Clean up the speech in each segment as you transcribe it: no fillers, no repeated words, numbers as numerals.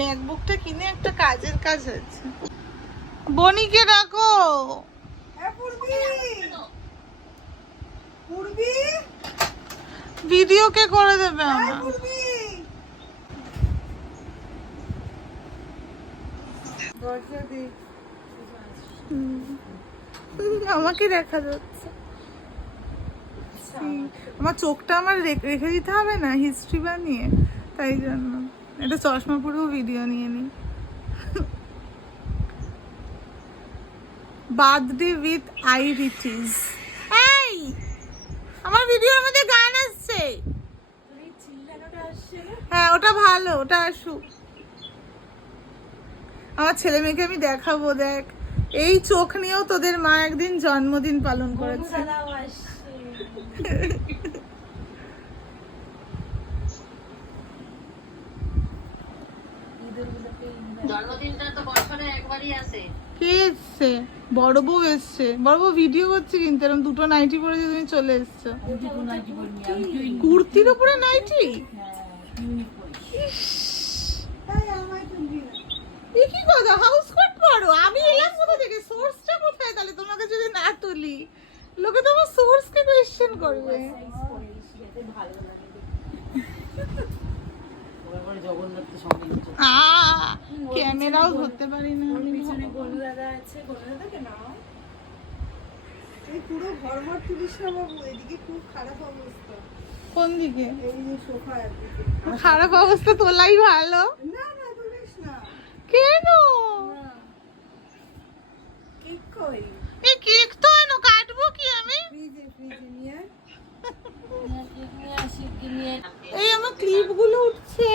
ম্যাকবুকটা কিনে একটা কাজের কাজ হয়েছে। বনিকে রাখো। ভিডিও কে করে দেবে আমার? আমাকে দেখা যাচ্ছে। আমার চোখটা আমার রেখে দিতে হবে না হিস্ট্রি বানিয়ে, তাই জন্য এটা চশমা পরেও ভিডিও নিয়ে নি। বার্থডে উইথ আইরিটিস। এই আমার ভিডিওর মধ্যে গান আসছে। হ্যাঁ ওটা ভালো, ওটা আসুক। আমার ছেলে মেয়েকে আমি দেখাবো, দেখ এই চোখ নিয়েও তোদের মা একদিন জন্মদিন পালন করেছে। জন্মদিনটা তো বছরে একবারই আসে। কে এসছে? বড় বউ এসছে। বড় বউ ভিডিও করছে কিন্তু এরকম দুটো নাইটি পরে যে তুমি চলে এসছো। কুর্তির উপরে নাইটি? কি কথা, হাউস কোট পরো? আমি এলাম কোথা থেকে? সোর্সটা কোথায় তাহলে? তোমাকে যদি না তুলি লোকে তোমার সোর্স কে কোয়েশ্চেন করবে। ক্যামেরাও ধরতে পারি না। পুরো ঘর ঘর তুলিস না বাবু, এদিকে খুব খারাপ অবস্থা। কোন দিকে? এই যে সোফার দিকে খারাপ অবস্থা, তোলাই ভালো। না না তুলিস না। কেন? কেক কই? এই কেক তো আনো, কাটবো কি আমি? ফ্রিজে নিয়ে এই আমার ক্লিপ গুলো উঠছে,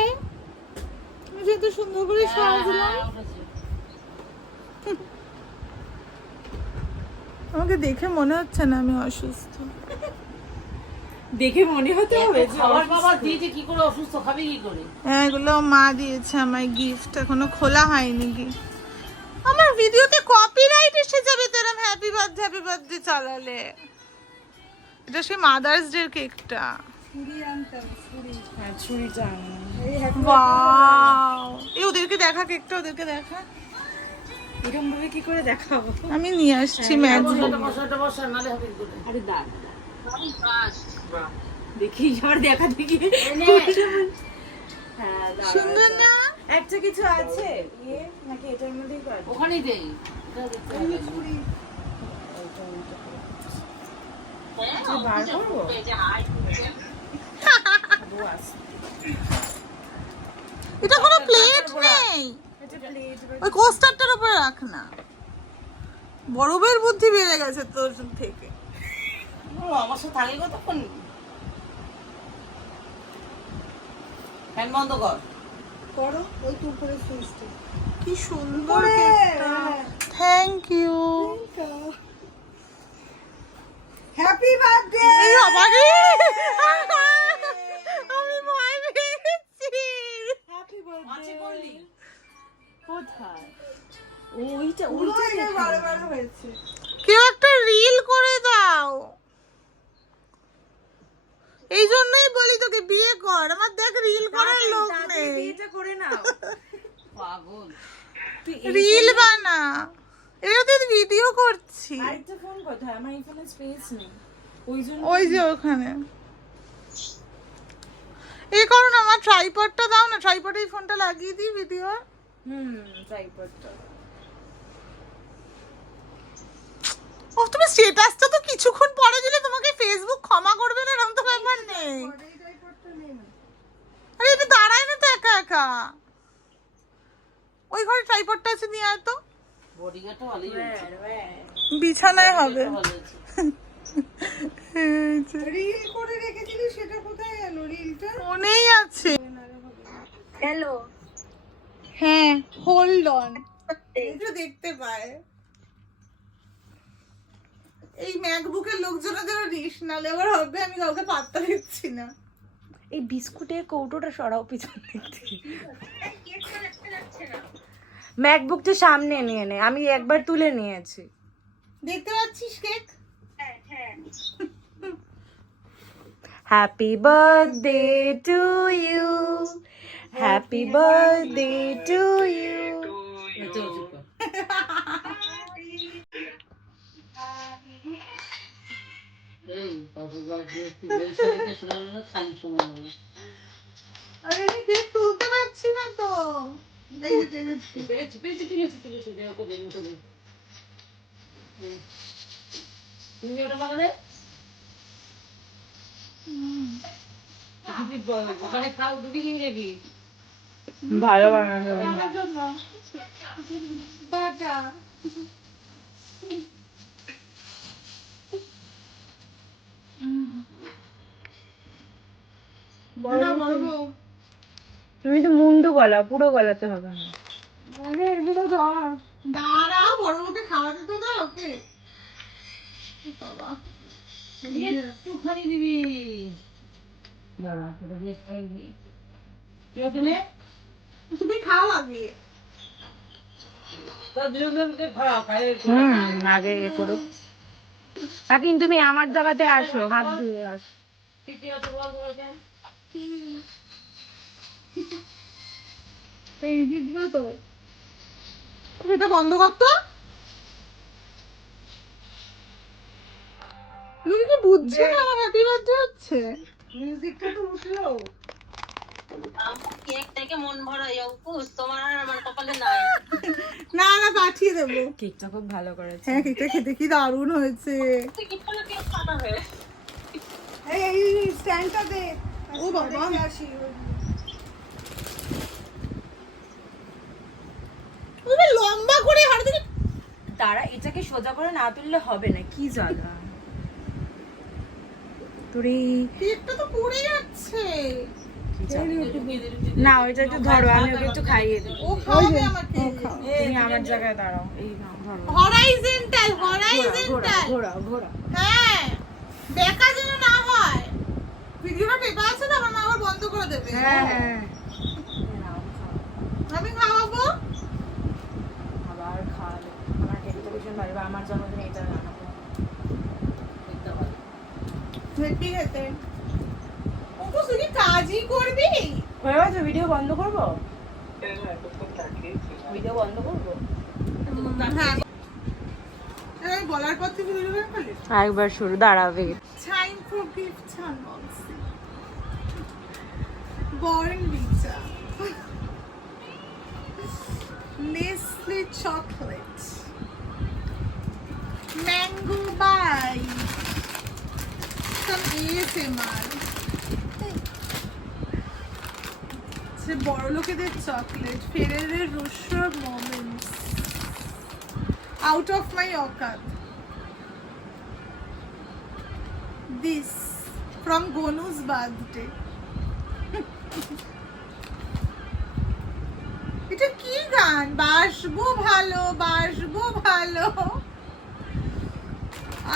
আমি যেহেতু সুন্দর করে সাজলাম। আমাকে দেখে মনে হচ্ছে না আমি অসুস্থ। দেখে মনে হতে হবে খাবার বাবা দিয়েছে, কি করে অসুস্থ খাবে কি করে? হ্যাঁ এগুলো মা দিয়েছে আমায় গিফট, এখনো খোলা হয়নি কি। আমার ভিডিওতে কপিরাইট এসে যাবে তো এরকম হ্যাপি বার্থডে চালালে। এটা সেই মাদার্স ডে কেকটা। ছুরি আনতাম, ছুরি চান। ওয়াও, এই ওদেরকে দেখা কেকটা, ওদেরকে দেখা। এরকম ভাবে কি করে দেখাবো? আমি নিয়ে আসছি ম্যাজিক। বসা নালে হবে কি করে? আরে দাঁড় আমি পাস দেখি আমার দেখা দেখি। হ্যাঁ সুন্দর না? একটা কিছু আছে ইয়ে নাকি এটার মধ্যেই কর? ওখানেই দেই। এটা দেখতে হবে। বার করবো? এই যে হাই এটা কোনো প্লেট নেই, এটা প্লেট ওই কোস্টারটার উপরে রাখ না। বরফের বুদ্ধি বেড়ে গেছে তোর থেকে। আমার সাথে থাকে কতক্ষণ? ফ্যান বন্ধ কর। করো ওই তো উপরে সুইচটা। কি সুন্দর কেকটা, থ্যাংক ইউ। Happy birthday. এই বাবা রে, আমি ভয় পেয়ে গেছি। হ্যাপি মাছি বার্থডে। করলি? কোথায়? ওইটা ওইটা বারবার হয়েছে। কেউ একটা রিল করে দাও। এই জন্যই বলি তোকে বিয়ে কর, আমার দেখ রিল করার লোক নেই। বিয়েটা করে নাও। পাগল। রিল বানা, এটা তুই ভিডিও করছি। আরেকটা ফোন কোথায়? আমার এই ফোনে স্পেস নেই। ওই জন্য ওই যে ওখানে। এই করো না, আমার ট্রাইপডটা দাও না, ট্রাইপডে এই ফোনটা লাগিয়ে দিই ভিডিও। ট্রাইপডটা। ও তুমি স্ট্যাটাসটা তো কিছুক্ষণ পরে দিলে, তোমাকে ফেসবুক ক্ষমা করবে না এরকম তো ব্যাপার নেই। এই ট্রাইপডটা নেই না। আরে এটা দাঁড়ায় না তো একা একা। ওই ঘরে ট্রাইপডটা আছে, নিয়ে আয় তো। বডিগার্ডটা ভালোই হয়েছে। বিছানায় হবে। ভালো হয়েছে। রিল করে রেখেছিলি, সেটা কোথায় গেল রিলটা? মনেই আছে। হ্যালো, হ্যাঁ হোল্ড অন, একটু দেখতে পায়। এই ম্যাকবুকের লোকজনের জন্য রিস নালে আবার হবে, আমি কাউকে পাত্তা দিচ্ছি না। এই বিস্কুটের কৌটোটা সরাও পিছন থেকে। ম্যাকবুকটা সামনে নিয়ে নে, আমি একবার তুলে নিয়েছি। দেখতে পাচ্ছিস cake? Happy birthday to you, happy birthday to you. চল চুপ কর। এই, বাবু, বাবু, বেল শাড়িতে শোনালো না, খালি শোনালো না। আরে আমি gift তুলতে পারছি না তো। এই যে, পেয়েছি, পেয়েছি, ঠিক আছে, ঠিক আছে, দে, ওকে দে, ওকে দে। তুমি ওটা বানালে? তুমি ওখানে খাও, তুমি কি নেবি? ভালো বানানো। আমার জন্য। বাটা। না, বড় বউ। তুমি তো মুন্ডু গলা, পুরো গলাতে হবে না। আরে এগুলো ধর। দাঁড়া, বড় বউকে খাওয়াতে তো দাও ওকে। বাবা। একটুখানি দিবি। দাঁড়া, তোকে দিয়ে খাইবি। তুই ওকে নে। তুমি খাও আগে। তা দুজনকে খাওয়া, খাইয়ে আগে এ করো। কিন্তু তুমি আমার জায়গাতে আসো, হাত ধুয়ে আসো। কি অত বল বলছেন? এই জিতবে তো। এটা বন্ধ করতো। তুমি কি বুঝছো না আমার হ্যাপি বার্থডে হচ্ছে? মিউজিকটা তো উঠলো। কেক থেকে মন ভরা অঙ্কুশ, তোমার আর আমার কপালে নাই। না না, পাঠিয়ে দেবো। কেকটা খুব ভালো করেছে। হ্যাঁ, কেকটা খেতে কি দারুণ হয়েছে। তুই কি কোনো কেক পাঠাবে? এই স্ট্যান্ডটা দে। ও বাবা। দেখে আসি। তুমি লম্বা করে হাড় দিকে। তারা এটাকে সোজা করে না তুললে হবে না, কি জ্বালা। তোর এই কেকটা তো পড়ে যাচ্ছে। না, ওইটা একটু ধরো, আমি ওকে একটু খাইয়ে দিই। ও খাওয়াবে আমাকে। তুমি আমার জায়গায় দাঁড়াও, এই নাও, ধরো। হরাইজেন্টাল, ঘোরা হরাইজেন্টাল। ঘোরা ঘোরা। হ্যাঁ, বেকা যেন না হয়। ভিডিওটা টেপা আছে তো, আমার মা আবার বন্ধ করে দেবে। হ্যাঁ, আমি খাওয়াবো। আবার খাওয়ালে। আমার কেকটা ভীষণ ভালো, এবার আমার জন্মদিনে এটা বানাবো। হেপি খেতে। ওকে তুই কি কাজই করবি? হয়ে গেছে, ভিডিও বন্ধ করবো? ভিডিও বন্ধ করবো? হ্যাঁ। এই বলার পর থেকে ভিডিও বের করলি? একবার শুরু, দাঁড়াবে। Time for gift unboxing. Born Vita. Nestle chocolate. Mango bite. Some ASMR. সে বড় লোকেদের চকলেট, ফেরেরের রুশোর মোমেন্টস, আউট অফ মাই অকাত। This from Gonu's birthday. এটা কি গান? বাসবো ভালো, বাসবো ভালো।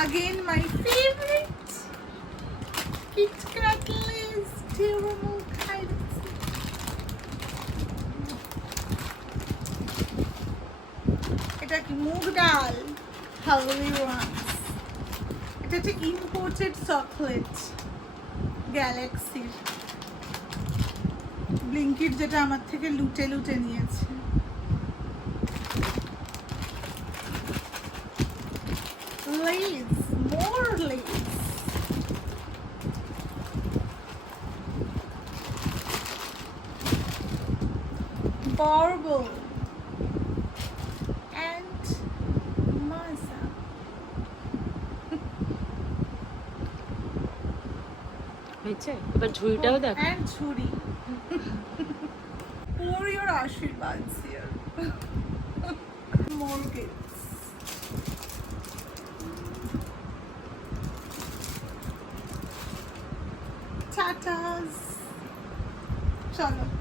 Again my favorite. Kit Kat Lays caramel kind. এটা কি? মুগ ডাল, Holy Ones. এটা হচ্ছে ইম্পোর্টেড চকলেট, গ্যালাক্সির। ব্লিঙ্কিট যেটা আমার থেকে লুটে লুটে নিয়েছে। লেজ, মোর লেজ। Barbel and Mazza. হয়েছে, এবার ঝুড়িটাও দেখ। And ছুরি। Pour your Ashirvads here. More gifts. Tatas. চলো।